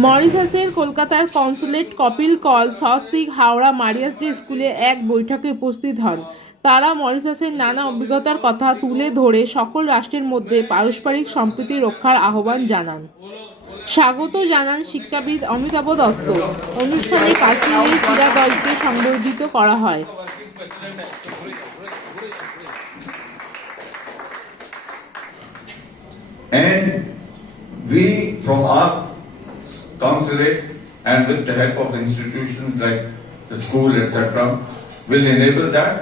মরিশাসের কলকাতার কনসুলেট কপিল কল সস্ত্রীক হাওড়া মারিয়াস যে স্কুলে এক বৈঠকে উপস্থিত হন। তারা মরিশাসের নানা অভিজ্ঞতার কথা তুলে ধরে সকল রাষ্ট্রের মধ্যে পারস্পরিক সম্প্রীতি রক্ষার আহ্বান জানান। স্বাগত জানান শিক্ষাবিদ অমিতাভ দত্ত। অনুষ্ঠানে কাশ্মীরি ক্রীড়া দলকে সংবর্ধিত করা হয়। And we from our consulate and with the help of institutions like the school, etc., will enable that.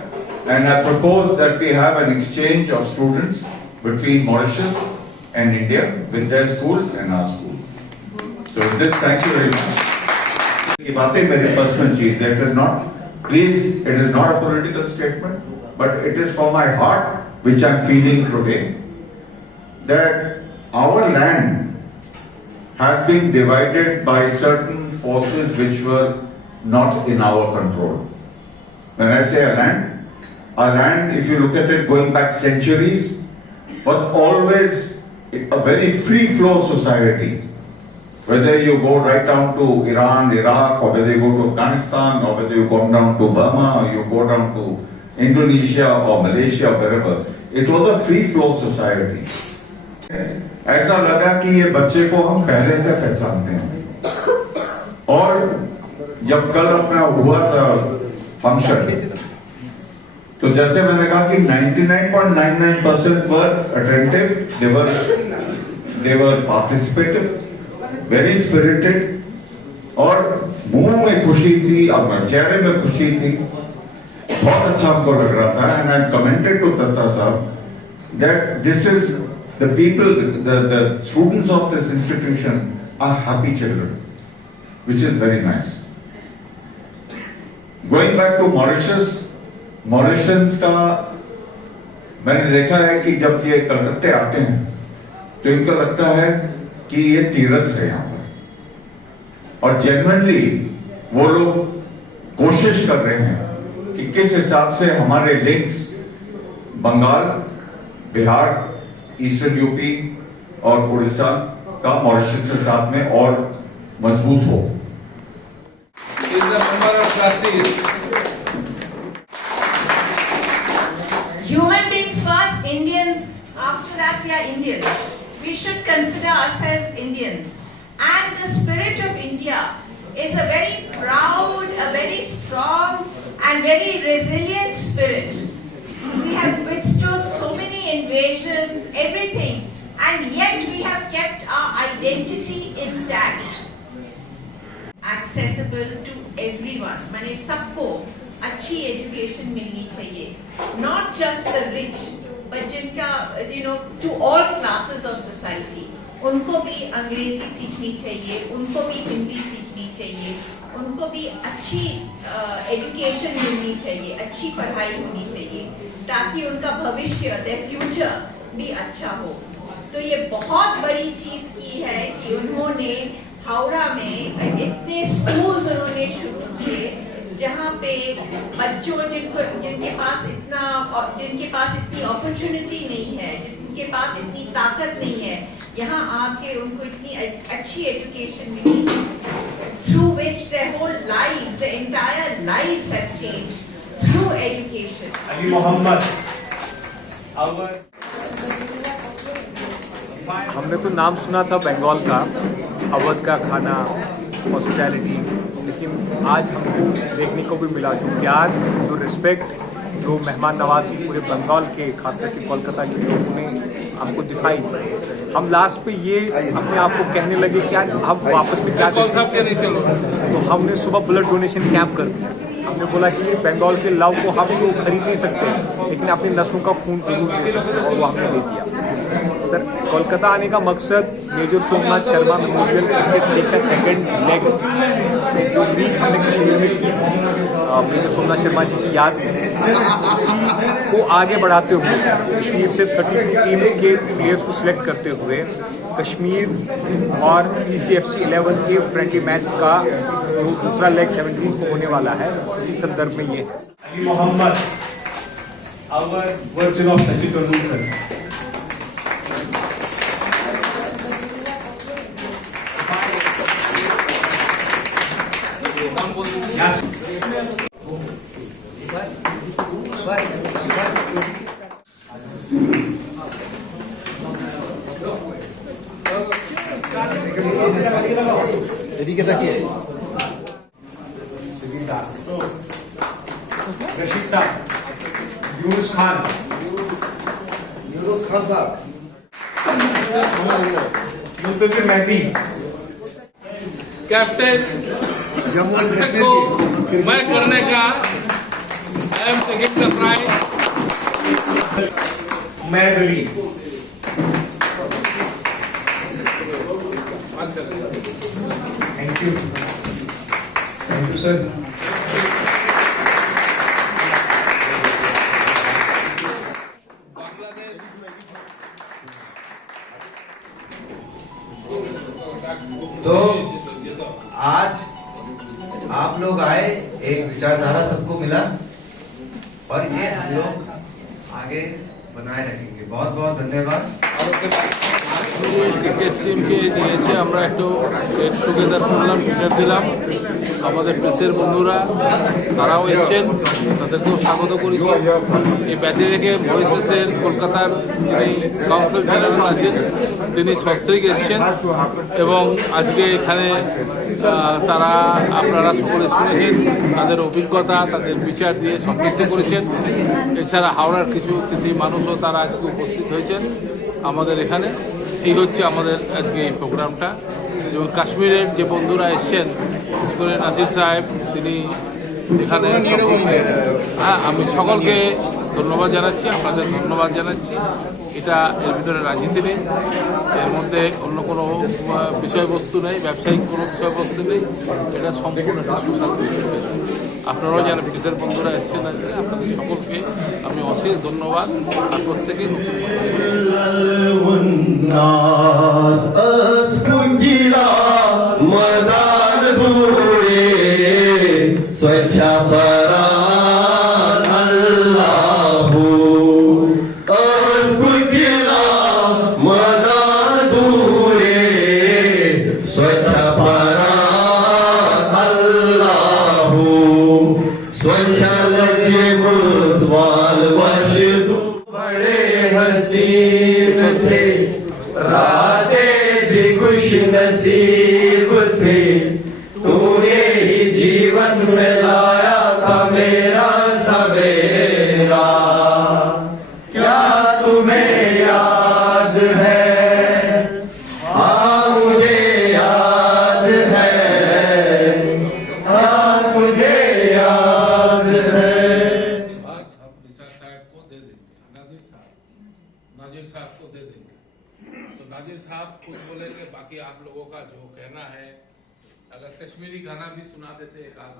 And I propose that we have an exchange of students between Mauritius and India with their school and our school. So with this, thank you very much. ये बातें मेरी personal चीज है, it is not, please, it is not a political statement, but it is from my heart which I am feeling today, that our land has been divided by certain forces which were not in our control. When I say our land, if you look at it going back centuries, was always a very free flow society. Whether you go right down to Iran, Iraq, or whether you go to Afghanistan, or whether you go down to Burma, or you go down to Indonesia or Malaysia, or wherever, it was a free flow society. ऐसा लगा कि ये बच्चे को हम पहले से पहचानते हैं। और जब कल अपना हुआ था फंक्शन, तो जैसे मैंने कहा कि 99.99% वर attentive, they were participative, very spirited, और मुंह में खुशी थी और चेहरे में खुशी थी। बहुत अच्छा हमको लग रहा था। And I commented to Datta साहब that this is the people, the students of this institution are happy children, which is very nice. Going back to Mauritians का मैंने देखा है कि जब ये कलकत्ते आते हैं तो इनको लगता है कि ये तीर्थ है यहाँ पर, और जेन्युइनली वो लोग कोशिश कर रहे हैं कि किस हिसाब से हमारे links Bengal, Bihar, eastern UP और उड़ीसा का मॉरिशस के साथ में और मजबूत हो। Human beings first, Indians after that. We are Indians. We should consider ourselves Indians. And the spirit of India is a very proud, a very strong, and very resilient spirit. We have withstood so many invasions, everything, and yet we have kept our identity intact, accessible to everyone. माने सबको अच्छी education मिलनी चाहिए, not just the rich, but जिनका to all classes of society. उनको भी अंग्रेजी सीखनी चाहिए, उनको भी हिंदी सीखनी चाहिए, उनको भी अच्छी एजुकेशन मिलनी चाहिए, अच्छी पढ़ाई होनी चाहिए, ताकि उनका भविष्य, their future भी अच्छा हो। तो ये बहुत बड़ी चीज की है कि उन्होंने हावड़ा में इतने स्कूल्स उन्होंने शुरू किए जहाँ पे बच्चों जिनके पास इतनी अपॉर्चुनिटी नहीं है, जिनके पास इतनी ताकत नहीं है, यहाँ आके उनको इतनी अच्छी एजुकेशन मिली, through which their whole lives, their entire lives have changed through education. Ali Muhammad, हमने तो नाम सुना था बंगाल का, अवध का खाना, हॉस्पिटैलिटी, लेकिन आज हमको देखने को भी मिला जो प्यार, जो रिस्पेक्ट, जो मेहमान नवाजी पूरे बंगाल के, खासकर के कोलकाता के लोगों ने हमको दिखाई। हम लास्ट पे ये अपने आप को कहने लगे कि आज हम वापस में क्या कर सकते हैं, तो हमने सुबह ब्लड डोनेशन कैंप कर दिया। हमने बोला कि बंगाल के लव को हम तो खरीद नहीं सकते, लेकिन अपनी नसों का खून जरूर दे सकते हैं, और वो हमने दे दिया। सर, कोलकाता आने का मकसद major Somnath Sharma memorial cricket league का सेकंड लेग जो लीग हमने कश्मीर में की, मेजर सोमनाथ शर्मा जी की याद में, उसी को आगे बढ़ाते हुए कश्मीर से 32 टीम्स के प्लेयर्स को सिलेक्ट करते हुए कश्मीर और CCFC 11 के फ्रेंडली मैच का जो दूसरा लेग 17 को होने वाला है, उसी संदर्भ में ये है। Ali Muhammad, our version of Sachin Tendulkar. Yes. এদিকে তাকিয়ে Rashid Sir, Yunus Khan, Yunus Khan साहब Muntasir Mehdi, captain Jammu and को कश्मीर मैं करने का I am taking the prize Mehd Ali. Thank you. Thank you, sir. तो आज आप लोग आए, एक विचारधारा सबको मिला और ये हम लोग आगे बनाए रखेंगे। बहुत बहुत धन्यवाद। ক্রিকেট টিমকে দিয়েছে আমরা একটু গেট টুগেদার করলাম, ডিনার দিলাম। আমাদের প্রেসের বন্ধুরা তারাও এসছেন, তাদেরকেও স্বাগত করেছি। এই ব্যতি রেখে মরিশাসের কলকাতার যিনি কাউন্সিলর জেনারেল আছেন তিনি সস্ত্রীক এসছেন এবং আজকে এখানে তারা আপনারা সকলে শুনেছেন তাদের অভিজ্ঞতা, তাদের বিচার দিয়ে সম্পৃক্ত করেছেন। এছাড়া হাওড়ার কিছু কৃতি মানুষও তারা আজকে উপস্থিত হয়েছেন আমাদের এখানে। এই হচ্ছে আমাদের আজকে এই প্রোগ্রামটা। এবং কাশ্মীরের যে বন্ধুরা এসছেন, বিশেষ করে নাসির সাহেব, তিনি এখানে আমি সকলকে ধন্যবাদ জানাচ্ছি, আপনাদের ধন্যবাদ জানাচ্ছি। এটা এর ভিতরে রাজনীতি নেই, এর মধ্যে অন্য কোনো বিষয়বস্তু নেই, ব্যবসায়িক কোনো বিষয়বস্তু নেই। এটা সম্পূর্ণ একটা সোশ্যাল বিষয়। আপনারাও যারা ব্রিটিশের বন্ধুরা এসেছেন আজকে, আপনাদের সকলকে আমি অশেষ ধন্যবাদ। আর প্রত্যেকেই নতুন बड़े हसीन थे, रातें भी खुश नसीब थे, तूने ही जीवन में लाया था मेरा सवेरा। क्या तुम्हें याद है? हाँ मुझे याद है, हाँ मुझे याद है। साहब को दे देंगे, नाजिर साहब को दे देंगे। तो नाजिर साहब खुद बोलेंगे, बाकी आप लोगों का जो कहना है, अगर कश्मीरी गाना भी सुना देते एक आध।